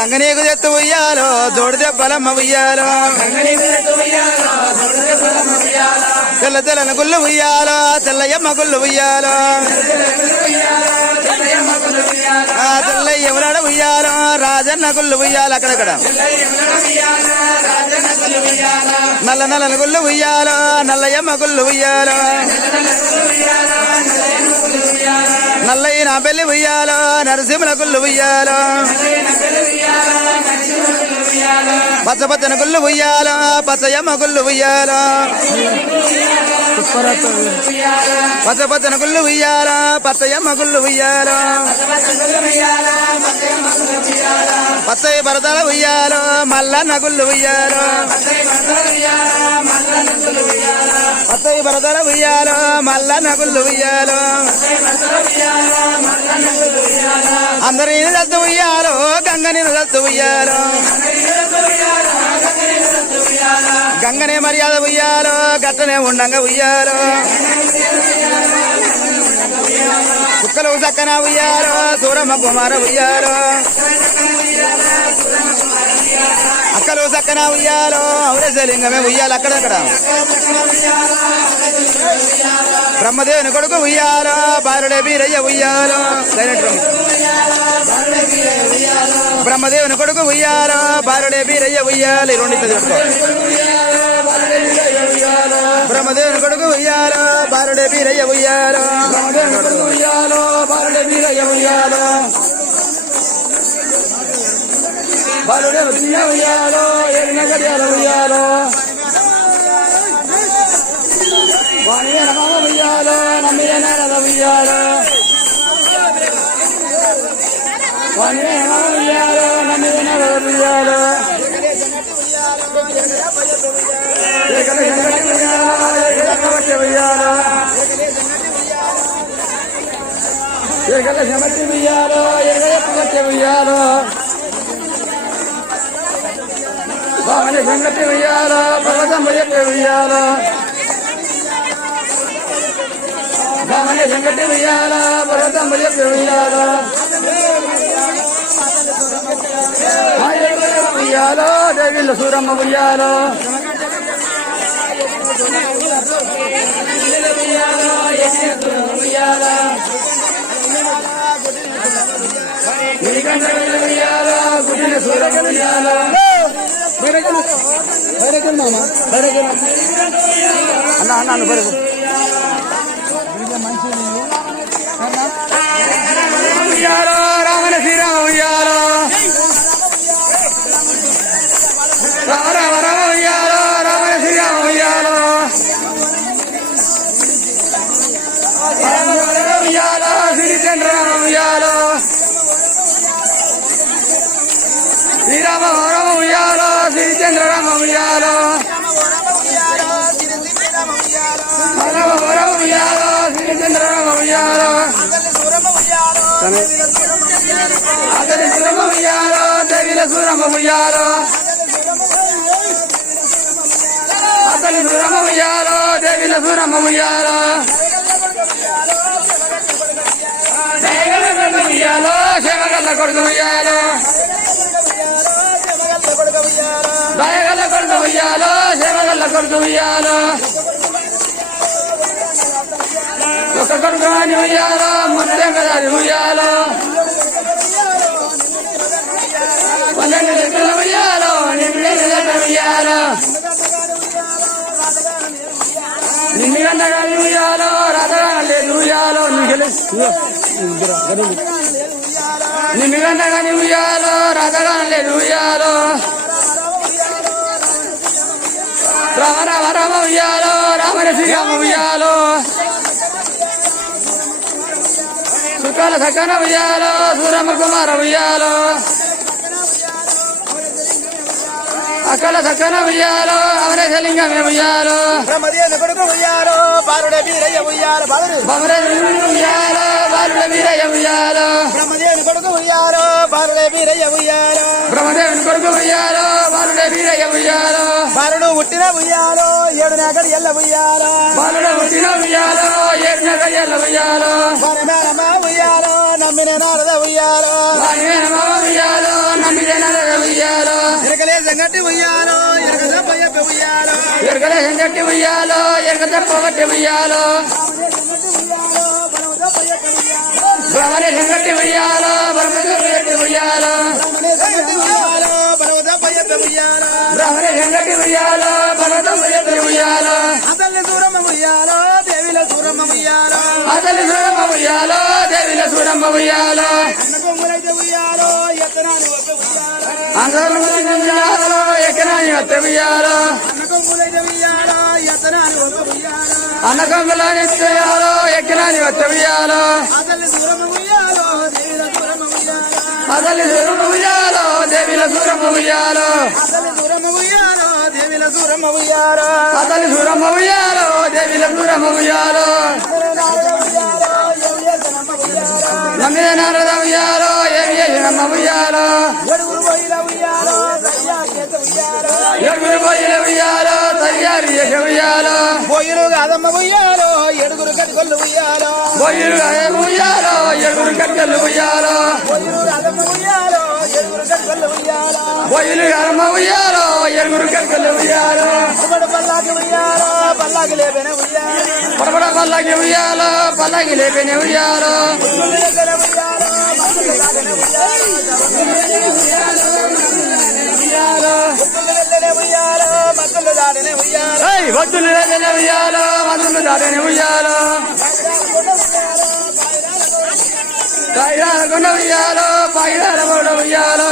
గంగనీకు తెత్తు ఉయ్యాలో జోడు దెబ్బలమ్మ ఉయ్యాలో తెల్ల తెల్లని గుళ్ళు ఉయ్యాలో తెల్లయ్యమ్మ గుళ్ళు ఉయ్యాలో ఆ తెల్లయ్య ఎవరాడ ఉయ్యాలో రాజన్న గుళ్ళు ఉయ్యాలి అక్కడక్కడ. నల్ల నల్లని గుళ్ళు ఉయ్యాలో నల్లయ్యమ్మ గుళ్ళు ఉయ్యాలో నల్లయ్య నా పెళ్ళి ఉయ్యాలో నరసింహుల గుళ్ళు ఉయ్యాలో పచ్చ పచ్చని గుళ్ళు ఉయ్యాలో పచ్చయమ్మ గుళ్ళు ఉయ్యాలో. పచ్చ పచ్చని గుళ్ళు ఉయ్యాలో పచ్చయమ్మ గుళ్ళు ఉయ్యాలో. పచ్చయ్య భరతల ఉయ్యాలో మల్లన్న గుళ్ళు ఉయ్యాలో. పచ్చయ్య భరతల ఉయ్యాలో మల్ల గుళ్ళు ఉయ్యాలో. అందరి దత్తు ఉయ్యాలో గంగని దత్తు ఉయ్యాలో. గంగనే మర్యాద ఉయ్యాలో గట్టనే ఉండంగా ఉయ్యాలో. కుక్కలు చక్కన ఉయ్యాలో సూరమ్మ కుమార ఉయ్యాలో. అక్కలు సక్కన ఉయ్యాలో ఔరేశలింగమే ఉయ్యాలి అక్కడక్కడ బ్రహ్మదేవుని కొడుకు ఉయ్యాలో బారుడే బీరయ్య ఉయ్యాలో. బ్రహ్మదేవుని కొడుకు ఉయ్యాలో బారుడే బీరయ్య ఉయ్యాలి. రెండు ఇట్లా బ్రహ్మదేవుని కొడుకు ఉయ్యాలో బారుడే బీరయ్య ఉయ్యాలో. ఉయ్యాలో బారుడే బీరయ్య ఉయ్యాలో. బాలుడే వదిన ఉయ్యాలో ఏడిన గడియాల ఉయ్యాలో. వాణి రమణ ఉయ్యాలో నమ్మిన నేల ఉయ్యాలో. వాణి రమణ ఉయ్యాలో నమ్మిన నేల ఉయ్యాలో. ఏకల జగతి ఉయ్యాలో ఏకల ఉయ్యాలో ఏకల ఉయ్యాలో ఏకల ఉయ్యాలో వామని సంగతి ఉయ్యాలో పర్వతం చెప్పి ఉయ్యాలో వామని సంగతి ఉయ్యాలో పర్వతం చెప్పి ఉయ్యాలో ఉయ్యాలో దేవిల సూరమ్మ ఉయ్యాలో ఉయ్యాలో గుడిన సూరమ్మ అన్న అన్న అన్న బరువు ఉయ్యాలో రామన శ్రీరామ ఉయ్యాలో. రామ రామ రామ ఉయ్యాలో రామన శ్రీరామ ఉయ్యాలో. ఉయ్యాలో శ్రీచంద్ర ఉయ్యాలో. శ్రీరామ శ్రీచంద్ర రామ ఉయ్యాలో రామ రామ ఉయ్యాలో శ్రీచంద్ర రామ ఉయ్యాలో అతని సురమ ఉయ్యాలో దేవిల సురమ ఉయ్యాలో అతని సురమ ఉయ్యాలో దేవిల సురమ ఉయ్యాలో ఉయ్యాలో శివగల్ల కొడుకు ఉయ్యాలో ఉయ్యాలో శివగల్ల కొడుకు ఉయ్యాలో ఒక కొడుకు అని ఉయ్యాలో ముత్యం పన్నెండు లెక్కల ఉయ్యాలో నిన్నెండు లెక్కల నిన్ను గంటగా ఉయ్యాలో రాతగా లేదు ఉయ్యాలో నిన్ను గంటగా ఉయ్యాలో రాతగా లేదు ఉయ్యాలో రామ రామ రామ ఉయ్యాలో రామన శ్రీరామ ఉయ్యాలో సుఖాల సకన ఉయ్యాలో సూరమ్మ కుమార ఉయ్యాలో అక్కల సకన ఉయ్యాలో అవరేశలింగమే ఉయ్యాలో ఉయ్యాలో బాలుడే. బీరయ్య ఉయ్యాలో బాలుడు ఉయ్యాలో బాలుడ వీరయ్య ఉయ్యాలో బ్రహ్మదేవుని కొడుకు ఉయ్యాలో బాలుడే బీరయ్య ఉయ్యాలో బ్రహ్మదేవుని కొడుకు ఉయ్యాలో వీరయ్య ఉయ్యాలో బాలుడు పుట్టిన ఉయ్యాలో ఏడు నాగడి ఎల్ల ఉయ్యాలో బాలుడ పుట్టిన ఉయ్యాలో ఏడు గయ్యల ఉయ్యాలో వారి మేనమా ఉయ్యాలో నమ్మిన నారద ఉయ్యాలో వారి మామ ఉయ్యాలో నమ్మిన నర సంగటి ఉయ్యాలో ఎరగ సంపయ్యప్ప ఉయ్యాలో ఎరగల ఎంగట్టి ఉయ్యాలో ఎరగ తప్పగట్టి ఉయ్యాలో భ్రమణ ఎంగట్టి ఉయ్యాలో బలవ సంపయ్యప్ప ఉయ్యాలో భ్రమణ ఎంగట్టి ఉయ్యాలో ఉయ్యాలో దేవిల దూరమ్మ ఉయ్యాలో సూరమ్మ ఉయ్యాలో దేవిల సూరమ్మ ఉయ్యాలో అన్న కొమ్ములైతే ఉయ్యాలో ఎత్తనాని ఒక్క ఉయ్యాలో అందరూ ఉయ్యాలో ఎత్తనాని దేవిల దూరమ్మ సూరమ్మ ఉయ్యాలో దేవిల అతల్ని దూరమ్మ ఉయ్యాలో దేవిల అతని సూరమ్మ ఉయ్యాలో దేవిల ఉయ్యాలో. నమ్మిన నారద ఉయ్యాలో ఏమి చేసినమ్మ ఉయ్యాలో. ఏడుగురు పోయిల ఉయ్యాలో తయ్యారు చేత ఉయ్యాలో. ఎగురు పోయిన చేసే ఉయ్యాలో? పోయిలు కాదమ్మ ఉయ్యాలో ఏడుగురు కట్టుకొల్లు ఉయ్యాలో. పోయిరు ఉయ్యాలో? ఎగురు కట్టెలు ఉయ్యాలో. కాదమ్మ ఉయ్యాలో ఏడుగురు కట్టుకొల్లు ఉయ్యాలో. పోయిలు అమ్మ ఉయ్యాలో ఎగురు కట్టెలు ఉయ్యాలో. ఒకడు పల్లాకి ఉయ్యాలో పల్లాకి లేపిన ఉయ్యాలో. పడబడ పల్లకి ఉయ్యాలో పల్లకి లేపిన ఉయ్యాలో. భక్తులు ఉయ్యాలో మందులు దాటిన ఉయ్యాలో. పైరాల కొండ ఉయ్యాలో కొండ ఉయ్యాలో.